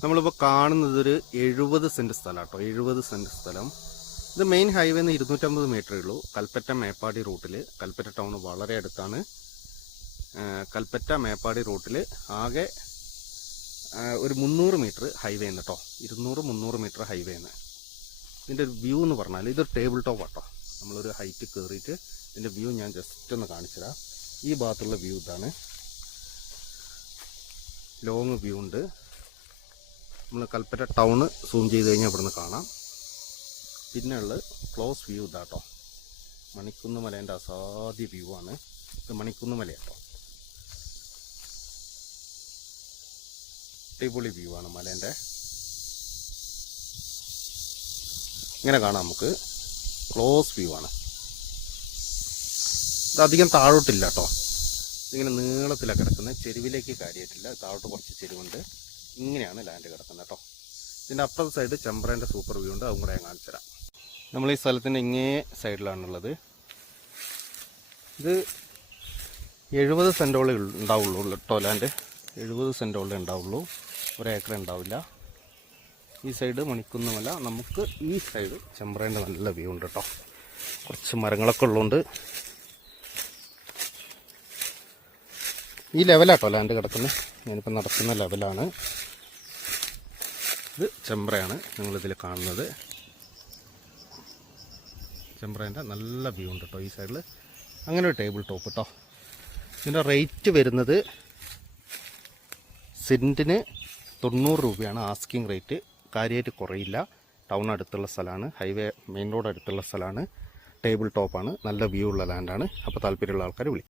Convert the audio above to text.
നമ്മളിപ്പോൾ കാണുന്നത് ഒരു 70 സെൻറ്റ് സ്ഥലം കേട്ടോ. 70 സെൻറ്റ് സ്ഥലം. ഇത് മെയിൻ ഹൈവേന്ന് 250 മീറ്ററേ ഉള്ളൂ. കൽപ്പറ്റ മേപ്പാടി റൂട്ടിൽ. കൽപ്പറ്റ ടൗൺ വളരെ അടുത്താണ്. കൽപ്പറ്റ മേപ്പാടി റൂട്ടിൽ ആകെ ഒരു 300 മീറ്റർ ഹൈവേന്ന് കേട്ടോ. 200-300 മീറ്റർ ഹൈവേന്ന്. ഇതിൻ്റെ ഒരു വ്യൂ എന്ന് പറഞ്ഞാൽ ഇതൊരു ടേബിൾ ടോപ്പ് കേട്ടോ. നമ്മളൊരു ഹൈറ്റ് കയറിയിട്ട് ഇതിൻ്റെ വ്യൂ ഞാൻ ജസ്റ്റ് ഒന്ന് കാണിച്ചു തരാം. ഈ ഭാഗത്തുള്ള വ്യൂ ഇതാണ്. ലോങ് വ്യൂ ഉണ്ട്. നമ്മൾ കൽപ്പറ്റ ടൗണ് സൂം ചെയ്ത് കഴിഞ്ഞാൽ ഇവിടുന്ന് കാണാം. പിന്നെ ഉള്ളത് ക്ലോസ് വ്യൂ ഇതാട്ടോ. മണിക്കുന്ന് മലേൻ്റെ അസാധ്യ വ്യൂ ആണ് ഇത്. മണിക്കുന്ന് മല കേട്ടോ. അടിപൊളി വ്യൂ ആണ് മലേൻ്റെ. ഇങ്ങനെ കാണാം നമുക്ക്. ക്ലോസ് വ്യൂ ആണ്. ഇതധികം താഴോട്ടില്ല കേട്ടോ. ഇതിങ്ങനെ നീളത്തിലാണ് കിടക്കുന്നത്. ചെരുവിലേക്ക് കാര്യമായിട്ടില്ല. താഴോട്ട് കുറച്ച് ചെരുവുണ്ട്. ഇങ്ങനെയാണ് ലാൻഡ് കിടക്കുന്നത് കേട്ടോ. ഇതിൻ്റെ അപ്പുറത്തെ സൈഡ് ചെമ്പ്രേൻ്റെ സൂപ്പർ വ്യൂ ഉണ്ട്. അതും കൂടെ ഞാൻ കാണിച്ചു തരാം. നമ്മൾ ഈ സ്ഥലത്തിൻ്റെ ഇങ്ങേ സൈഡിലാണുള്ളത്. ഇത് 70 സെൻറ്റോളേ ഉണ്ടാവുള്ളൂ കേട്ടോ. ലാൻഡ് 70 സെൻറ്റോളേ ഉണ്ടാവുള്ളൂ. 1 ഏക്കർ ഉണ്ടാവില്ല. ഈ സൈഡ് മണിക്കുന്ന് മല. നമുക്ക് ഈ സൈഡ് ചെമ്പ്രേൻ്റെ നല്ല വ്യൂ ഉണ്ട് കേട്ടോ. കുറച്ച് മരങ്ങളൊക്കെ ഉള്ളതുകൊണ്ട് ഈ ലെവലാട്ടോ ലാൻഡ് കിടക്കുന്നത്. ഞാനിപ്പോൾ നടക്കുന്ന ലെവലാണ്. ഇത് ചെമ്പ്രയാണ് നിങ്ങളിതിൽ കാണുന്നത്. ചെമ്പ്രേൻ്റെ നല്ല വ്യൂ ഉണ്ട് കേട്ടോ ഈ സൈഡിൽ. അങ്ങനെ ഒരു ടേബിൾ ടോപ്പ് കേട്ടോ. ഇതിൻ്റെ റേറ്റ് വരുന്നത് സെൻറ്റിന് 90 രൂപയാണ് ആസ്കിങ് റേറ്റ്. കാര്യമായിട്ട് കുറയില്ല. ടൗൺ അടുത്തുള്ള സ്ഥലമാണ്. ഹൈവേ മെയിൻ റോഡ് അടുത്തുള്ള സ്ഥലമാണ്. ടേബിൾ ടോപ്പാണ്. നല്ല വ്യൂ ഉള്ള ലാൻഡാണ്. അപ്പോൾ താല്പര്യമുള്ള ആൾക്കാർ വിളിക്കും.